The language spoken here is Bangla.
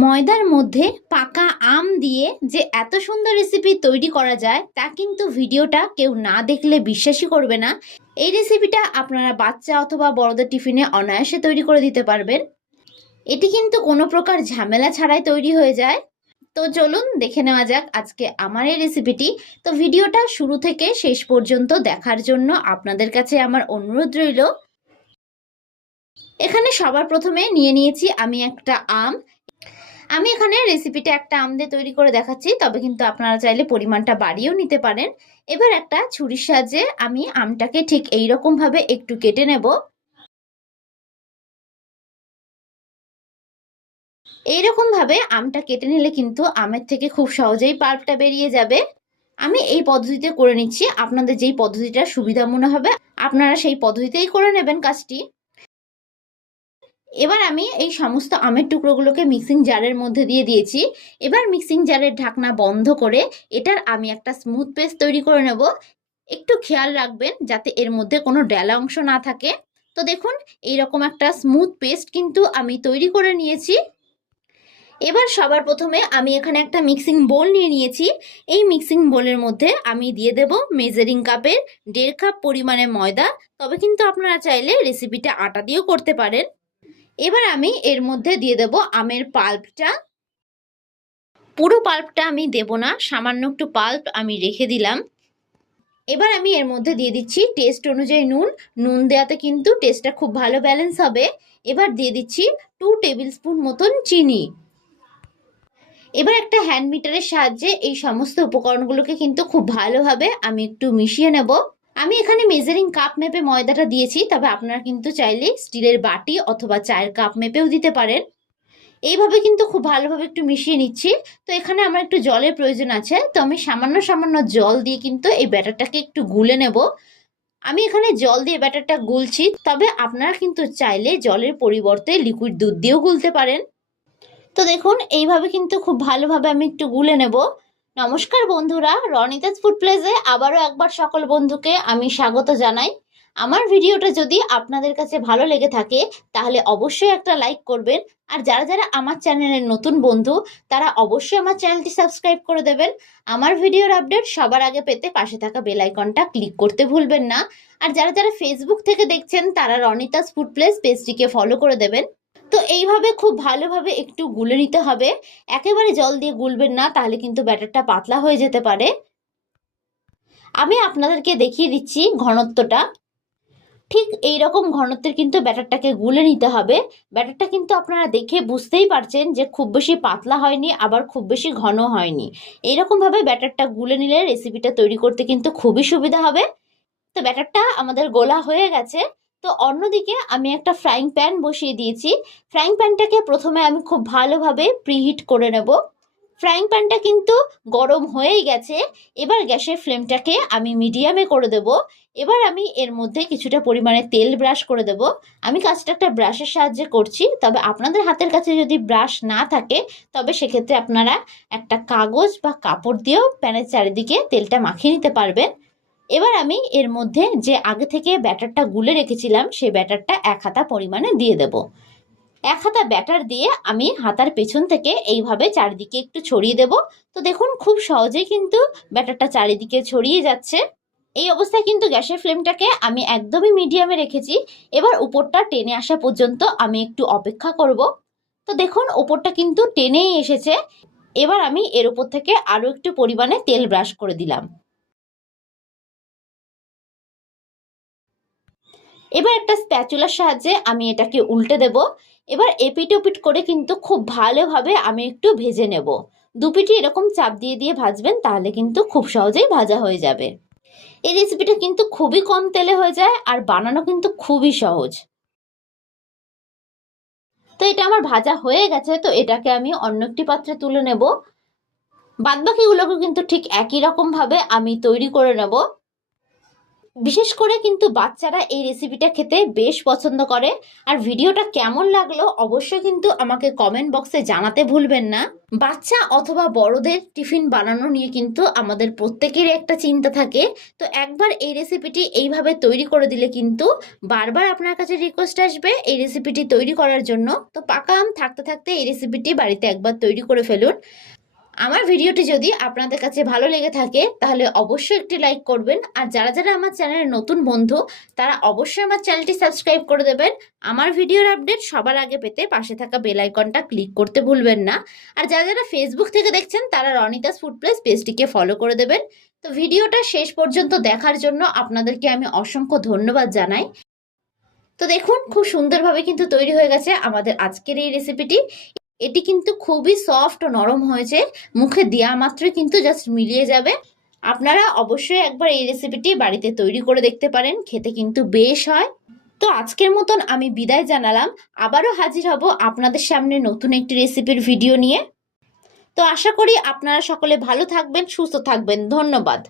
ময়দার মধ্যে পাকা আম দিয়ে যে এত সুন্দর রেসিপি তৈরি করা যায় তা কিন্তু ভিডিওটা কেউ না দেখলে বিশ্বাসই করবে না। এই রেসিপিটা আপনারা বাচ্চা অথবা বড়দের টিফিনে অনায়াসে তৈরি করে দিতে পারবেন। এটি কিন্তু কোনো প্রকার ঝামেলা ছাড়াই তৈরি হয়ে যায়। তো চলুন দেখে নেওয়া যাক আজকে আমার এই রেসিপিটি। তো ভিডিওটা শুরু থেকে শেষ পর্যন্ত দেখার জন্য আপনাদের কাছে আমার অনুরোধ রইল। এখানে সবার প্রথমে নিয়ে নিয়েছি আমি একটা আম। আমি এখানে রেসিপিটা একটা আম দিয়ে তৈরি করে দেখাচ্ছি, তবে কিন্তু আপনারা চাইলে পরিমাণটা বাড়িয়েও নিতে পারেন। এবার একটা ছুরির সাহায্যে আমি আমটাকে ঠিক এইরকম ভাবে একটু কেটে নেব। এইরকম ভাবে আমটা কেটে নিলে কিন্তু আমের থেকে খুব সহজেই পাল্পটা বেরিয়ে যাবে। আমি এই পদ্ধতিতে করে নিচ্ছি, আপনাদের যেই পদ্ধতিটা সুবিধা মনে হবে আপনারা সেই পদ্ধতিতেই করে নেবেন কাজটি। এবার আমি এই সমস্ত আমের টুকরোগুলোকে মিক্সিং জারের মধ্যে দিয়ে দিয়েছি। এবার মিক্সিং জারের ঢাকনা বন্ধ করে এটার আমি একটা স্মুথ পেস্ট তৈরি করে নেব। একটু খেয়াল রাখবেন যাতে এর মধ্যে কোনো ডেলা অংশ না থাকে। তো দেখুন এইরকম একটা স্মুথ পেস্ট কিন্তু আমি তৈরি করে নিয়েছি। এবার সবার প্রথমে আমি এখানে একটা মিক্সিং বোল নিয়ে নিয়েছি। এই মিক্সিং বোলের মধ্যে আমি দিয়ে দেব মেজারিং কাপের 1.5 কাপ পরিমাণে ময়দা। তবে কিন্তু আপনারা চাইলে রেসিপিটা আটা দিয়েও করতে পারেন। এবার আমি এর মধ্যে দিয়ে দেব আমের পাল্পটা। পুরো পাল্পটা আমি দেব না, সামান্য একটু পাল্প আমি রেখে দিলাম। এবার আমি এর মধ্যে দিয়ে দিচ্ছি টেস্ট অনুযায়ী নুন। নুন দেওয়াতে কিন্তু টেস্টটা খুব ভালো ব্যালেন্স হবে। এবার দিয়ে দিচ্ছি 2 টেবিল স্পুন মতন চিনি। এবার একটা হ্যান্ড মিটারের সাহায্যে এই সমস্ত উপকরণগুলোকে কিন্তু খুব ভালোভাবে আমি একটু মিশিয়ে নেব। আমি এখানে মেজারিং কাপ মেপে ময়দাটা দিয়েছি, তবে আপনারা কিন্তু চাইলে স্টিলের বাটি অথবা চায়ের কাপ মেপেও দিতে পারেন। এইভাবে কিন্তু খুব ভালোভাবে একটু মিশিয়ে নিচ্ছি। তো এখানে আমার একটু জলের প্রয়োজন আছে, তো আমি সামান্য সামান্য জল দিয়ে কিন্তু এই ব্যাটারটাকে একটু গুলে নেব। আমি এখানে জল দিয়ে ব্যাটারটা গুলছি, তবে আপনারা কিন্তু চাইলে জলের পরিবর্তে লিকুইড দুধ দিয়েও গুলতে পারেন। তো দেখুন এইভাবে কিন্তু খুব ভালোভাবে আমি একটু গুলে নেব। নমস্কার বন্ধুরা, রনিতাস ফুড প্লেসে আবারও একবার সকল বন্ধুকে আমি স্বাগত জানাই। আমার ভিডিওটা যদি আপনাদের কাছে ভালো লেগে থাকে তাহলে অবশ্যই একটা লাইক করবেন। আর যারা যারা আমার চ্যানেলের নতুন বন্ধু তারা অবশ্যই আমার চ্যানেলটি সাবস্ক্রাইব করে দেবেন। আমার ভিডিওর আপডেট সবার আগে পেতে পাশে থাকা বেল আইকনটা ক্লিক করতে ভুলবেন না। আর যারা যারা ফেসবুক থেকে দেখছেন তারা রনিতাস ফুড প্লেস পেজটিকে ফলো করে দেবেন। তো এইভাবে খুব ভালোভাবে একটু গুলে নিতে হবে। একেবারে জল দিয়ে গুলবেন না, তাহলে কিন্তু ব্যাটারটা পাতলা হয়ে যেতে পারে। আমি আপনাদেরকে দেখিয়ে দিচ্ছি ঘনত্বটা। ঠিক এই রকম ঘনত্বের কিন্তু ব্যাটারটাকে গুলে নিতে হবে। ব্যাটারটা কিন্তু আপনারা দেখে বুঝতেই পারছেন যে খুব বেশি পাতলা হয়নি, আবার খুব বেশি ঘন হয়নি। এইরকম ভাবে ব্যাটারটা গুলে নিলে রেসিপিটা তৈরি করতে কিন্তু খুবই সুবিধা হবে। তো ব্যাটারটা আমাদের গোলা হয়ে গেছে। তো অন্যদিকে আমি একটা ফ্রাইং প্যান বসিয়ে দিয়েছি। ফ্রাইং প্যানটাকে প্রথমে আমি খুব ভালোভাবে প্রিহিট করে নেব। ফ্রাইং প্যানটা কিন্তু গরম হয়েই গেছে। এবার গ্যাসের ফ্লেমটাকে আমি মিডিয়ামে করে দেব। এবার আমি এর মধ্যে কিছুটা পরিমাণে তেল ব্রাশ করে দেব। আমি কাজটা একটা ব্রাশের সাহায্যে করছি, তবে আপনাদের হাতের কাছে যদি ব্রাশ না থাকে তবে সেক্ষেত্রে আপনারা একটা কাগজ বা কাপড় দিয়েও প্যানের চারিদিকে তেলটা মাখিয়ে নিতে পারবেন। এবার আমি এর মধ্যে যে আগে থেকে ব্যাটারটা গুলে রেখেছিলাম সেই ব্যাটারটা 1 হাতা পরিমাণে দিয়ে দেব। 1 হাতা ব্যাটার দিয়ে আমি হাতার পেছন থেকে এইভাবে চারিদিকে একটু ছড়িয়ে দেব। তো দেখুন খুব সহজেই কিন্তু ব্যাটারটা চারিদিকে ছড়িয়ে যাচ্ছে। এই অবস্থায় কিন্তু গ্যাসের ফ্লেমটাকে আমি একদমই মিডিয়ামে রেখেছি। এবার উপরটা টেনে আসা পর্যন্ত আমি একটু অপেক্ষা করব। তো দেখুন উপরটা কিন্তু টেনেই এসেছে। এবার আমি এর উপর থেকে আরো একটু পরিমাণে তেল ব্রাশ করে দিলাম। এবার একটা স্প্যাচুলার সাহায্যে আমি এটাকে উল্টে দেব। এবার এপিট ওপিট করে কিন্তু খুব ভালোভাবে আমি একটু ভেজে নেব। দুপিটি এরকম চাপ দিয়ে দিয়ে ভাজবেন, তাহলে কিন্তু খুব সহজেই ভাজা হয়ে যাবে। এই রেসিপিটা কিন্তু খুবই কম তেলে হয়ে যায় আর বানানো কিন্তু খুবই সহজ। তো এটা আমার ভাজা হয়ে গেছে, তো এটাকে আমি অন্য একটি পাত্রে তুলে নেব। বাদবাকিগুলোকে কিন্তু ঠিক একই রকম ভাবে আমি তৈরি করে নেব। বিশেষ করে কিন্তু বাচ্চারা এই রেসিপিটা খেতে বেশ পছন্দ করে। আর ভিডিওটা কেমন লাগলো অবশ্যই কিন্তু আমাকে কমেন্ট বক্সে জানাতে ভুলবেন না। বাচ্চা অথবা বড়দের টিফিন বানানো নিয়ে কিন্তু আমাদের প্রত্যেকেরই একটা চিন্তা থাকে। তো একবার এই রেসিপিটি এইভাবে তৈরি করে দিলে কিন্তু বারবার আপনার কাছে রিকোয়েস্ট আসবে এই রেসিপিটি তৈরি করার জন্য। তো পাকা আম থাকতে থাকতে এই রেসিপিটি বাড়িতে একবার তৈরি করে ফেলুন। আমার ভিডিওটি যদি আপনাদের কাছে ভালো লেগে থাকে তাহলে অবশ্যই একটি লাইক করবেন। আর যারা যারা আমার চ্যানেলের নতুন বন্ধু তারা অবশ্যই আমার চ্যানেলটি সাবস্ক্রাইব করে দেবেন। আমার ভিডিওর আপডেট সবার আগে পেতে পাশে থাকা বেল আইকনটা ক্লিক করতে ভুলবেন না। আর যারা যারা ফেসবুক থেকে দেখছেন তারা রনিতাস ফুড প্লেস পেজটিকে ফলো করে দেবেন। তো ভিডিওটা শেষ পর্যন্ত দেখার জন্য আপনাদেরকে আমি অসংখ্য ধন্যবাদ জানাই। তো দেখুন খুব সুন্দরভাবে কিন্তু তৈরি হয়ে গেছে আমাদের আজকের এই রেসিপিটি। এটি কিন্তু খুবই সফট ও নরম হয়েছে, মুখে দেওয়া মাত্রই কিন্তু জাস্ট মিলিয়ে যাবে। আপনারা অবশ্যই একবার এই রেসিপিটি বাড়িতে তৈরি করে দেখতে পারেন, খেতে কিন্তু বেশ হয়। তো আজকের মতন আমি বিদায় জানালাম, আবারও হাজির হব আপনাদের সামনে নতুন একটি রেসিপির ভিডিও নিয়ে। তো আশা করি আপনারা সকলে ভালো থাকবেন, সুস্থ থাকবেন। ধন্যবাদ।